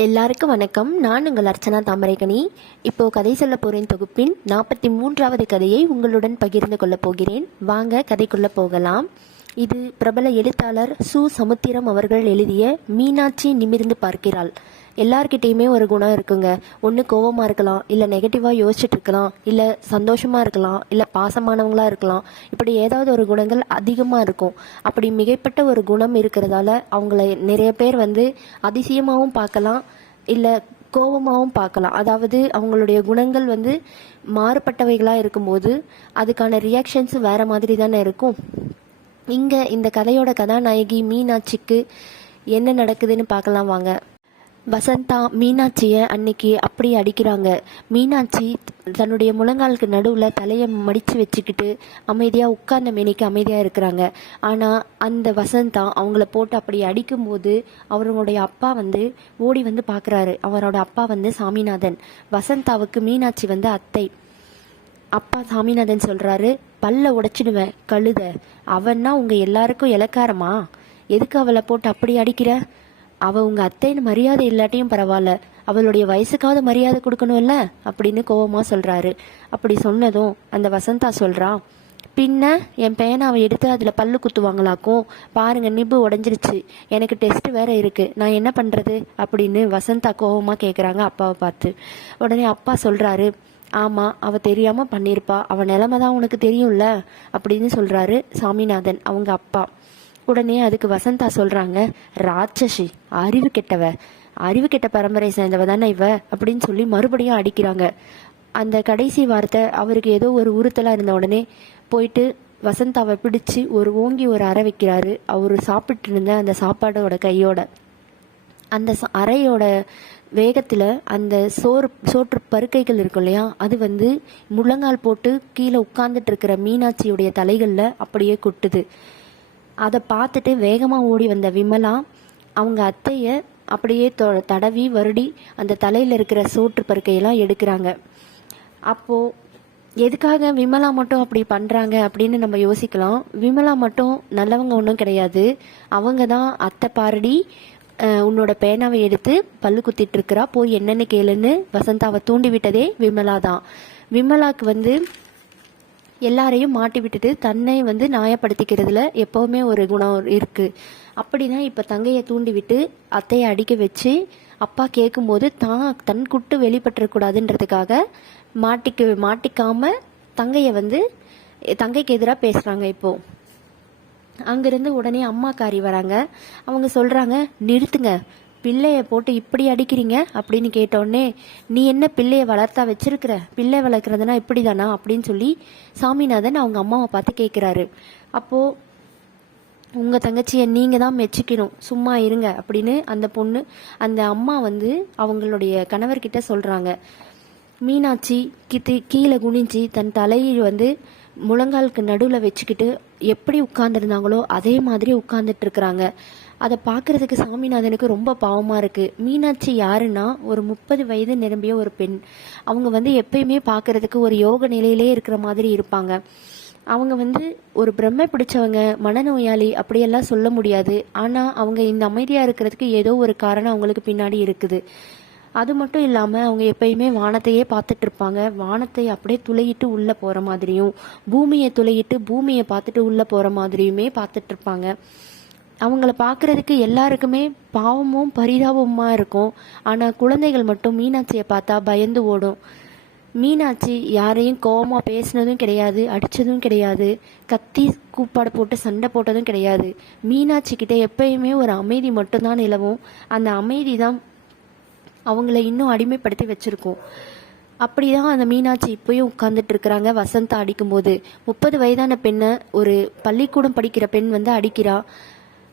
எல்லாருக்கும் வணக்கம். நான் உங்கள் அர்ச்சனா தாமரைகனி இப்போ கதை சொல்ல போகிறேன் தொகுப்பின் நாற்பத்தி மூன்றாவது கதையை உங்களுடன் பகிர்ந்து கொள்ளப் போகிறேன். வாங்க கதைக்குள்ளே போகலாம். இது பிரபல எழுத்தாளர் சு. சமுத்திரம் அவர்கள் எழுதிய மீனாட்சி நிமிர்ந்து பார்க்கிறாள். எல்லார்கிட்டேயுமே ஒரு குணம் இருக்குங்க. ஒன்று கோவமாக இருக்கலாம் இல்லை நெகட்டிவாக யோசிச்சுட்டு இருக்கலாம் இல்லை சந்தோஷமாக இருக்கலாம் இல்லை பாசமானவங்களாக இருக்கலாம். இப்படி ஏதாவது ஒரு குணங்கள் அதிகமாக இருக்கும். அப்படி மிகைப்பட்ட ஒரு குணம் இருக்கிறதால அவங்கள நிறைய பேர் வந்து அதிசயமாகவும் பார்க்கலாம் இல்லை கோபமாகவும் பார்க்கலாம். அதாவது அவங்களுடைய குணங்கள் வந்து மாறுபட்டவைகளாக இருக்கும்போது அதுக்கான ரியாக்ஷன்ஸு வேறு மாதிரி தானே இருக்கும். இங்கே இந்த கதையோட கதாநாயகி மீனாட்சிக்கு என்ன நடக்குதுன்னு பார்க்கலாம் வாங்க. வசந்தா மீனாட்சியை அன்னைக்கு அப்படி அடிக்கிறாங்க. மீனாட்சி தன்னுடைய முழங்காலுக்கு நடுவில் தலையை மடித்து வச்சுக்கிட்டு அமைதியாக உட்கார்ந்த மேனிக்கு அமைதியாக இருக்கிறாங்க. ஆனால் அந்த வசந்தா அவங்கள போட்டு அப்படி அடிக்கும்போது அவர்களுடைய அப்பா வந்து ஓடி வந்து பார்க்குறாரு அவரோட அப்பா வந்து சாமிநாதன். வசந்தாவுக்கு மீனாட்சி வந்து அத்தை. அப்பா சாமிநாதன் சொல்கிறாரு பல்ல உடைச்சிடுவேன் கழுத. அவன்னா உங்கள் எல்லாருக்கும் இலக்காரமா? எதுக்கு அவளை போட்டு அப்படி அடிக்கிற? அவள் உங்கள் அத்தைன்னு மரியாதை இல்லாட்டியும் பரவாயில்ல. அவளுடைய வயசுக்காவது மரியாதை கொடுக்கணும்ல? அப்படின்னு கோபமாக சொல்கிறாரு அப்படி சொன்னதும் அந்த வசந்தா சொல்கிறான் பின்ன என் பேனாவை எடுத்து அதில் பல்லு குத்துவாங்களாக்கும். பாருங்க நிப்பு உடஞ்சிருச்சு. எனக்கு டெஸ்ட் வேற இருக்குது நான் என்ன பண்ணுறது அப்படின்னு வசந்தா கோபமாக கேட்குறாங்க அப்பாவை பார்த்து. உடனே அப்பா சொல்கிறாரு ஆமாம் அவள் தெரியாமல் பண்ணியிருப்பா அவள் நிலமை தான் உனக்கு தெரியும்ல? அப்படின்னு சொல்கிறாரு சாமிநாதன் அவங்க அப்பா. உடனே அதுக்கு வசந்தா சொல்றாங்க ராட்சசி அறிவு கெட்டவ அறிவு கெட்ட பரம்பரை சேர்ந்தவ தானே இவ? அப்படின்னு சொல்லி மறுபடியும் அடிக்கிறாங்க. அந்த கடைசி வார்த்தை அவருக்கு ஏதோ ஒரு உறுத்தலாக இருந்த உடனே போயிட்டு வசந்தாவை பிடிச்சு ஒரு ஓங்கி ஒரு அறை வைக்கிறாரு. அவரு சாப்பிட்டு இருந்த அந்த சாப்பாடோட கையோட. அந்த அறையோட வேகத்தில் அந்த சோறு சோற்று பருக்கைகள் இருக்கும் இல்லையா? அது வந்து முழங்கால் போட்டு கீழே உட்கார்ந்துட்டு இருக்கிற மீனாட்சியுடைய தலைகளில் அப்படியே கொட்டுது. அதை பார்த்துட்டு வேகமாக ஓடி வந்த விமலா அவங்க அத்தையை அப்படியே தொ- தடவி வருடி அந்த தலையில் இருக்கிற சோற்று பருக்கையெல்லாம் எடுக்கிறாங்க. அப்போது எதுக்காக விமலா மட்டும் அப்படி பண்ணுறாங்க அப்படின்னு நம்ம யோசிக்கலாம். விமலா மட்டும் நல்லவங்க ஒன்றும் கிடையாது. அவங்க தான் அத்தை பாரடி உன்னோட பேனாவை எடுத்து பல்லு குத்திட்டு இருக்கிறா. போய் என்னென்னு கேளுன்னு வசந்தாவை தூண்டி விட்டதே விமலா தான். விமலாக்கு வந்து எல்லாரையும் மாட்டி விட்டுட்டு தன்னை வந்து நியாயப்படுத்திக்கிறதுல எப்பவுமே ஒரு குணம் இருக்கு. அப்படிதான் இப்ப தங்கையை தூண்டிவிட்டு அத்தையை அடிக்க வச்சு அப்பா கேட்கும்போது தான் தன் குட்டு வெளிப்பட்டுறக்கூடாதுன்றதுக்காக மாட்டிக்க மாட்டிக்காம தங்கையை வந்து தங்கைக்கு எதிராக பேசுறாங்க இப்போ. அங்கிருந்து உடனே அம்மாக்காரி வராங்க. அவங்க சொல்றாங்க நிறுத்துங்க. பிள்ளையை போட்டு இப்படி அடிக்கிறீங்க அப்படின்னு கேட்டோடனே நீ என்ன பிள்ளையை வளர்த்தா வச்சிருக்கிற? பிள்ளை வளர்க்குறதுனா இப்படிதானா? அப்படின்னு சொல்லி சாமிநாதன் அவங்க அம்மாவை பார்த்து கேட்குறாரு அப்போது உங்கள் தங்கச்சியை நீங்கள் தான் மெச்சிக்கணும். சும்மா இருங்க. அப்படின்னு அந்த பொண்ணு அந்த அம்மா வந்து அவங்களுடைய கணவர்கிட்ட சொல்கிறாங்க மீனாட்சி கித்து கீழே குனிஞ்சு தன் தலையை வந்து முழங்காலுக்கு நடுவில் வச்சுக்கிட்டு எப்படி உட்கார்ந்துருந்தாங்களோ அதே மாதிரி உட்கார்ந்துட்டு இருக்கிறாங்க அதை பார்க்குறதுக்கு சாமிநாதனுக்கு ரொம்ப பாவமாக இருக்குது மீனாட்சி யாருன்னா ஒரு முப்பது வயது நிரம்பிய ஒரு பெண். அவங்க வந்து எப்பயுமே பார்க்கறதுக்கு ஒரு யோக நிலையிலே இருக்கிற மாதிரி இருப்பாங்க. அவங்க வந்து ஒரு பிரம்மை பிடிச்சவங்க மனநோயாளி அப்படியெல்லாம் சொல்ல முடியாது. ஆனால் அவங்க இந்த அமைதியாக இருக்கிறதுக்கு ஏதோ ஒரு காரணம் அவங்களுக்கு பின்னாடி இருக்குது. அது மட்டும் இல்லாமல் அவங்க எப்பயுமே வானத்தையே பார்த்துட்டு இருப்பாங்க. வானத்தை அப்படியே துளையிட்டு உள்ள போற மாதிரியும் பூமியை துளையிட்டு பூமியை பார்த்துட்டு உள்ள போற மாதிரியுமே பார்த்துட்டு இருப்பாங்க. அவங்கள பார்க்கறதுக்கு எல்லாருக்குமே பாவமும் பரிதாபமாக இருக்கும். ஆனால் குழந்தைகள் மட்டும் மீனாட்சியை பார்த்தா பயந்து ஓடும். மீனாட்சி யாரையும் கோபமாக பேசினதும் கிடையாது அடித்ததும் கிடையாது கத்தி கூப்பாடு போட்டு சண்டை போட்டதும் கிடையாது. மீனாட்சி கிட்ட எப்பயுமே ஒரு அமைதி மட்டும்தான் நிலவும். அந்த அமைதி தான் அவங்கள இன்னும் அடிமைப்படுத்தி வச்சுருக்கோம். அப்படி தான் அந்த மீனாட்சி இப்போயும் உட்காந்துட்டு இருக்கிறாங்க. வசந்தா அடிக்கும்போது முப்பது வயதான பெண்ணை ஒரு பள்ளிக்கூடம் படிக்கிற பெண் வந்து அடிக்கிறா.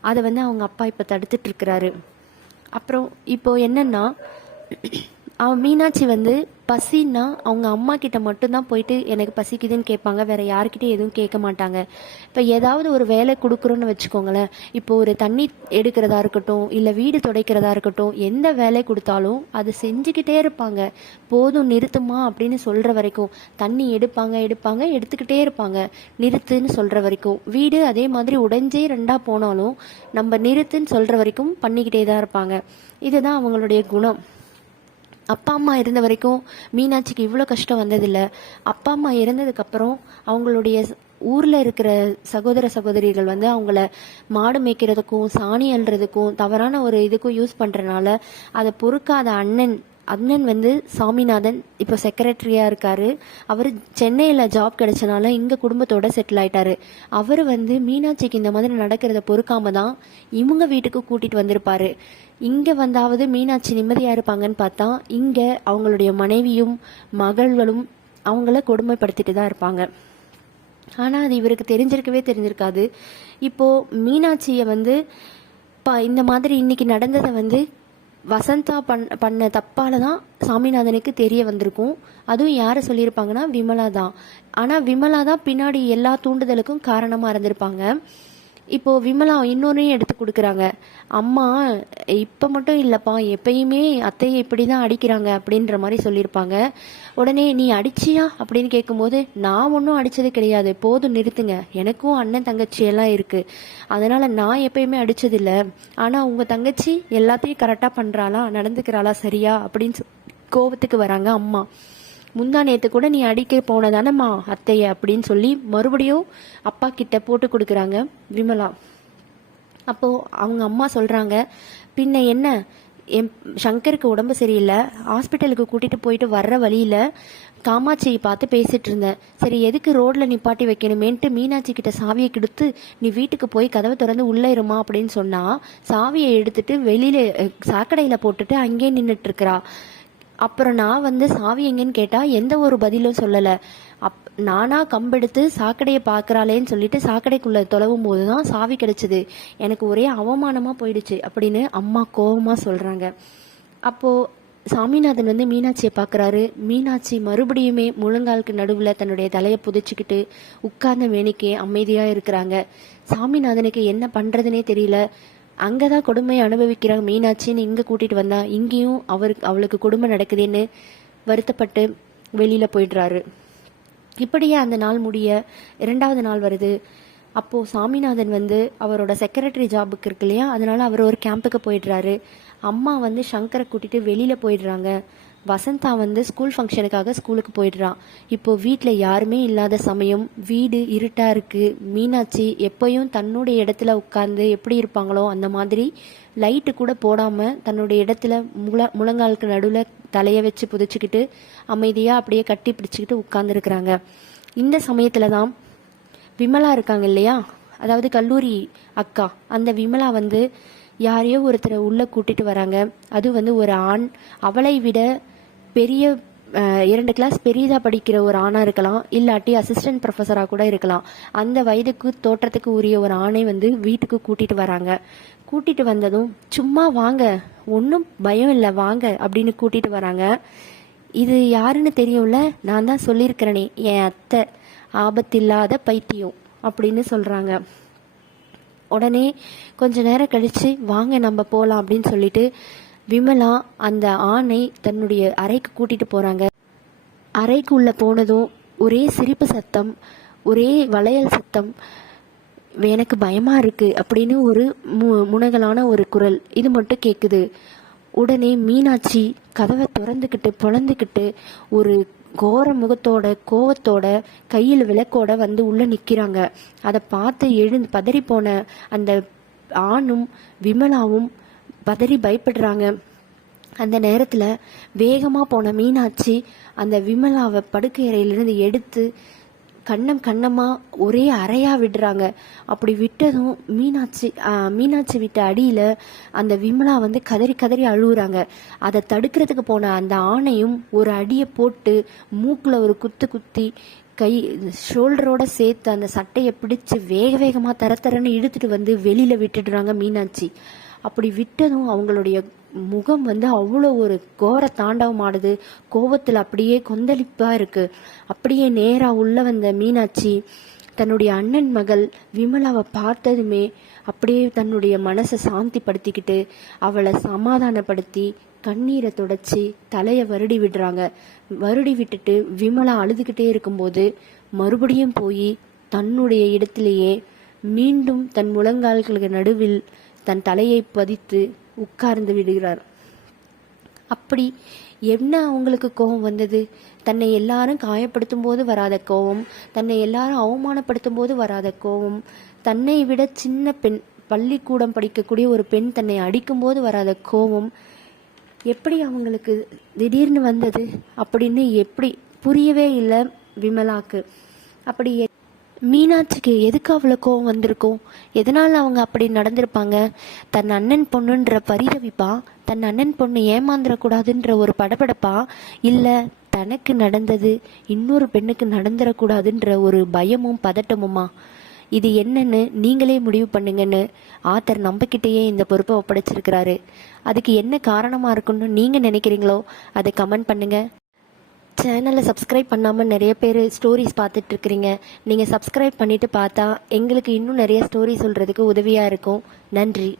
அதை வந்து அவங்க அப்பா இப்போ தடுத்துட்டு இருக்கிறாரு. அப்புறம் இப்போ என்னன்னா அவன் மீனாட்சி வந்து பசின்னா அவங்க அம்மா கிட்ட மட்டும்தான் போயிட்டு எனக்கு பசிக்குதுன்னு கேட்பாங்க. வேற யாருக்கிட்டையும் எதுவும் கேட்க மாட்டாங்க. இப்போ ஏதாவது ஒரு வேலை கொடுக்குறோன்னு வச்சுக்கோங்களேன். இப்போ ஒரு தண்ணி எடுக்கிறதா இருக்கட்டும் இல்லை வீடு துடைக்கிறதா இருக்கட்டும் எந்த வேலை கொடுத்தாலும் அது செஞ்சுக்கிட்டே இருப்பாங்க. போதும் நிறுத்துமா அப்படின்னு சொல்கிற வரைக்கும். தண்ணி எடுப்பாங்க எடுப்பாங்க எடுத்துக்கிட்டே இருப்பாங்க. நிறுத்துன்னு சொல்கிற வரைக்கும். வீடு அதே மாதிரி உடைஞ்சே ரெண்டாக போனாலும் நம்ம நிறுத்துன்னு சொல்கிற வரைக்கும் பண்ணிக்கிட்டே தான் இருப்பாங்க. இதுதான் அவங்களுடைய குணம். அப்பா அம்மா இருந்த வரைக்கும் மீனாட்சிக்கு இவ்வளோ கஷ்டம் வந்ததில்லை. அப்பா அம்மா இறந்ததுக்கப்புறம் அவங்களுடைய ஊரில் இருக்கிற சகோதர சகோதரிகள் வந்து அவங்கள மாடு மேய்க்கிறதுக்கும் சாணி அள்ளுறதுக்கும் தவறான ஒரு இதுக்கும் யூஸ் பண்ணுறனால அதை பொறுக்காத அண்ணன் அண்ணன் வந்து சாமிநாதன் இப்போ செக்ரட்டரியாக இருக்காரு. அவர் சென்னையில் ஜாப் கிடைச்சனால இங்கே குடும்பத்தோட செட்டில் ஆயிட்டாரு. அவர் வந்து மீனாட்சிக்கு இந்த மாதிரி நடக்கிறத பொறுக்காம தான் இவங்க வீட்டுக்கு கூட்டிகிட்டு வந்திருப்பாரு. இங்கே வந்தாவது மீனாட்சி நிம்மதியாக இருப்பாங்கன்னு பார்த்தா இங்கே அவங்களுடைய மனைவியும் மகள்களும் அவங்கள கொடுமைப்படுத்திட்டு தான் இருப்பாங்க. ஆனால் அது இவருக்கு தெரிஞ்சிருக்கவே தெரிஞ்சிருக்காது. இப்போது மீனாட்சியை வந்து பா இந்த மாதிரி இன்னைக்கு நடந்ததை வந்து வசந்தா பண் பண்ண தப்பால தான் சாமிநாதனுக்கு தெரிய வந்திருக்கும். அதுவும் யாரை சொல்லியிருப்பாங்கன்னா விமலா தான். ஆனால் விமலா தான் பின்னாடி எல்லா தூண்டுதலுக்கும் காரணமாக இருந்திருப்பாங்க. இப்போது விமலா இன்னொன்றையும் எடுத்து கொடுக்குறாங்க. அம்மா இப்போ மட்டும் இல்லைப்பா எப்பயுமே அத்தையை இப்படி தான் அடிக்கிறாங்க அப்படின்ற மாதிரி சொல்லியிருப்பாங்க. உடனே நீ அடிச்சியா? அப்படின்னு கேட்கும்போது நான் ஒன்றும் அடித்தது கிடையாது. போதும் நிறுத்துங்க. எனக்கும் அண்ணன் தங்கச்சியெல்லாம் இருக்குது அதனால் நான் எப்பயுமே அடித்ததில்லை ஆனால் உங்கள் தங்கச்சி எல்லாத்தையும் கரெக்டாக பண்ணுறாளா நடந்துக்கிறாளா? சரியா? அப்படின்னு சொ- கோபத்துக்கு வராங்க அம்மா. முந்தா நேற்று கூட நீ அடிக்க போனதானம்மா அத்தைய அப்படின்னு சொல்லி மறுபடியும் அப்பா கிட்ட போட்டு கொடுக்குறாங்க விமலா. அப்போ அவங்க அம்மா சொல்றாங்க பின்ன என்ன? என் சங்கருக்கு உடம்பு சரியில்லை. ஹாஸ்பிட்டலுக்கு கூட்டிட்டு போயிட்டு வர்ற வழியில காமாட்சியை பார்த்து பேசிட்டு இருந்தேன். சரி எதுக்கு ரோட்ல நிப்பாட்டி வைக்கணுமேன்ட்டு மீனாட்சி கிட்ட சாவியை கொடுத்து நீ வீட்டுக்கு போய் கதவை திறந்து உள்ளே இருமா? அப்படின்னு சொன்னா சாவியை எடுத்துட்டு வெளியில சாக்கடையில் சாக்கடையில போட்டுட்டு அங்கேயே நின்னுட்டு இருக்கிறா. அப்புறம் நான் வந்து சாவி எங்கேன்னு கேட்டால் எந்த ஒரு பதிலும் சொல்லலை. அப் நானா கம்பெடுத்து சாக்கடையை பார்க்கறாளேன்னு சொல்லிட்டு சாக்கடைக்குள்ளே தொலவும் போது தான் சாவி கிடச்சிது. எனக்கு ஒரே அவமானமாக போயிடுச்சு அப்படின்னு அம்மா கோபமாக சொல்கிறாங்க அப்போது சாமிநாதன் வந்து மீனாட்சியை பார்க்குறாரு. மீனாட்சி மறுபடியுமே முழங்காலுக்கு நடுவில் தன்னுடைய தலையை புதைச்சிக்கிட்டு உட்கார்ந்த மேனிக்கே அமைதியாக இருக்கிறாங்க. சாமிநாதனுக்கு என்ன பண்ணுறதுனே தெரியல. அங்கே தான் கொடுமையை அனுபவிக்கிறாங்க. மீனாட்சின்னு இங்கே கூட்டிகிட்டு வந்தா இங்கேயும் அவருக்கு அவளுக்கு கொடுமை நடக்குதுன்னு வருத்தப்பட்டு வெளியில் போயிடுறாரு. இப்படியே அந்த நாள் முடிய இரண்டாவது நாள் வருது. அப்போது சாமிநாதன் வந்து அவரோட செக்ரட்டரி ஜாபுக்கு இருக்கு இல்லையா? அதனால அவர் ஒரு கேம்புக்கு போயிடுறாரு. அம்மா வந்து சங்கரை கூட்டிட்டு வெளியில் போயிடுறாங்க. வசந்தா வந்து ஸ்கூல் ஃபங்க்ஷனுக்காக ஸ்கூலுக்கு போயிடுறான். இப்போ வீட்டில் யாருமே இல்லாத சமயம் வீடு இருட்டாக இருக்குது மீனாட்சி எப்பயும் தன்னுடைய இடத்துல உட்கார்ந்து எப்படி இருப்பாங்களோ அந்த மாதிரி லைட்டு கூட போடாமல் தன்னுடைய இடத்துல முழ முழங்காலுக்கு நடுவில் தலையை வச்சு புதைச்சிக்கிட்டு அமைதியாக அப்படியே கட்டி பிடிச்சிக்கிட்டு உட்கார்ந்துருக்குறாங்க. இந்த சமயத்தில் தான் விமலா இருக்காங்க இல்லையா? அதாவது கல்லூரி அக்கா. அந்த விமலா வந்து யாரையோ ஒருத்தரை உள்ளே கூட்டிகிட்டு வராங்க. அது வந்து ஒரு ஆண். அவளை விட பெரிய இரண்டு கிளாஸ் பெரியதாக படிக்கிற ஒரு ஆணாக இருக்கலாம். இல்லாட்டி அசிஸ்டன்ட் ப்ரொஃபஸராக கூட இருக்கலாம். அந்த வயதுக்கு தோற்றத்துக்கு உரிய ஒரு ஆணை வந்து வீட்டுக்கு கூட்டிகிட்டு வராங்க. கூட்டிகிட்டு வந்ததும் சும்மா வாங்க. ஒன்றும் பயம் இல்லை. வாங்க. அப்படின்னு கூட்டிகிட்டு வராங்க. இது யாருன்னு தெரியும்ல? நான் தான் சொல்லியிருக்கிறேனே. என் அத்தை. ஆபத்தில்லாத பைத்தியம். அப்படின்னு சொல்கிறாங்க உடனே கொஞ்ச நேரம் கழித்து வாங்க நம்ம போகலாம் அப்படின்னு சொல்லிட்டு விமலா அந்த ஆணை தன்னுடைய அறைக்கு கூட்டிட்டு போறாங்க. அறைக்கு உள்ள போனதும் ஒரே சிரிப்பு சத்தம் ஒரே வளையல் சத்தம் எனக்கு பயமா இருக்கு அப்படின்னு ஒரு மு- முனகலான ஒரு குரல். இது மட்டும் கேட்குது உடனே மீனாட்சி கதவை திறந்துக்கிட்டு பிளந்துக்கிட்டு ஒரு கோர முகத்தோட கோவத்தோட கையில் விளக்கோட வந்து உள்ள நிக்கிறாங்க. அதை பார்த்து எழுந்து பதறி போன அந்த ஆணும் விமலாவும் பதறி பயப்படுறாங்க. அந்த நேரத்தில் வேகமாக போன மீனாட்சி அந்த விமலாவை படுக்கையறையிலிருந்து எடுத்து கண்ணம் கண்ணமாக ஒரே அறையாக விடுறாங்க. அப்படி விட்டதும் மீனாட்சி மீனாட்சி விட்ட அடியில் அந்த விமலா வந்து கதறி கதறி அழுகுறாங்க அதை தடுக்கிறதுக்கு போன அந்த ஆணையும் ஒரு அடியை போட்டு மூக்கில் ஒரு குத்து குத்தி கை ஷோல்டரோட சேர்த்து அந்த சட்டையை பிடிச்சு வேக வேகமாக தர தரன்னு இழுத்துட்டு வந்து வெளியில் விட்டுடுறாங்க மீனாட்சி. அப்படி விட்டதும் அவங்களுடைய முகம் வந்து அவ்வளோ ஒரு கோர தாண்டவம் ஆடுது. கோவத்தில் அப்படியே கொந்தளிப்பாக இருக்கு. அப்படியே நேராக உள்ளே வந்த மீனாட்சி தன்னுடைய அண்ணன் மகள் விமலாவை பார்த்ததுமே அப்படியே தன்னுடைய மனசை சாந்திப்படுத்திக்கிட்டு அவளை சமாதானப்படுத்தி கண்ணீரை தொடச்சி தலையை வருடி விடுறாங்க. வருடி விட்டுட்டு விமலா அழுதுகிட்டே இருக்கும்போது மறுபடியும் போய் தன்னுடைய இடத்திலேயே மீண்டும் தன் முழங்கால்களுக்கு நடுவில் தன் தலையை பதித்து உட்கார்ந்து விடுகிறார். அப்படி என்ன அவங்களுக்கு கோபம் வந்தது? தன்னை எல்லாரும் காயப்படுத்தும் போது வராத கோபம் தன்னை எல்லாரும் அவமானப்படுத்தும் போது வராத கோபம் தன்னை விட சின்ன பெண் பள்ளிக்கூடம் படிக்கக்கூடிய ஒரு பெண் தன்னை அடிக்கும்போது வராத கோபம் எப்படி அவங்களுக்கு திடீர்னு வந்தது? அப்படின்னு எப்படி? புரியவே இல்லை விமலாக்கு. அப்படி மீனாட்சிக்கு எதுக்கு அவ்வளோ கோவம் வந்திருக்கும்? எதனால் அவங்க அப்படி நடந்திருப்பாங்க? தன் அண்ணன் பொண்ணுன்ற பரிதவிப்பா? தன் அண்ணன் பொண்ணு ஏமாந்துடக்கூடாதுன்ற ஒரு படபடப்பா? இல்லை தனக்கு நடந்தது இன்னொரு பெண்ணுக்கு நடந்துடக்கூடாதுன்ற ஒரு பயமும் பதட்டமுமா? இது என்னன்னு நீங்களே முடிவு பண்ணுங்கன்னு ஆத்தர் நம்பக்கிட்டேயே இந்த பொறுப்பை ஒப்படைச்சிருக்கிறாரு. அதுக்கு என்ன காரணமாக இருக்குன்னு நீங்கள் நினைக்கிறீங்களோ அதை கமெண்ட் பண்ணுங்கள் சேனலை சப்ஸ்கிரைப் பண்ணாமல் நிறைய பேர் ஸ்டோரிஸ் பார்த்துட்டு இருக்கிறீங்க. நீங்கள் சப்ஸ்கிரைப் பண்ணிவிட்டு பார்த்தா எங்களுக்கு இன்னும் நிறைய ஸ்டோரி சொல்கிறதுக்கு உதவியாக இருக்கும். நன்றி.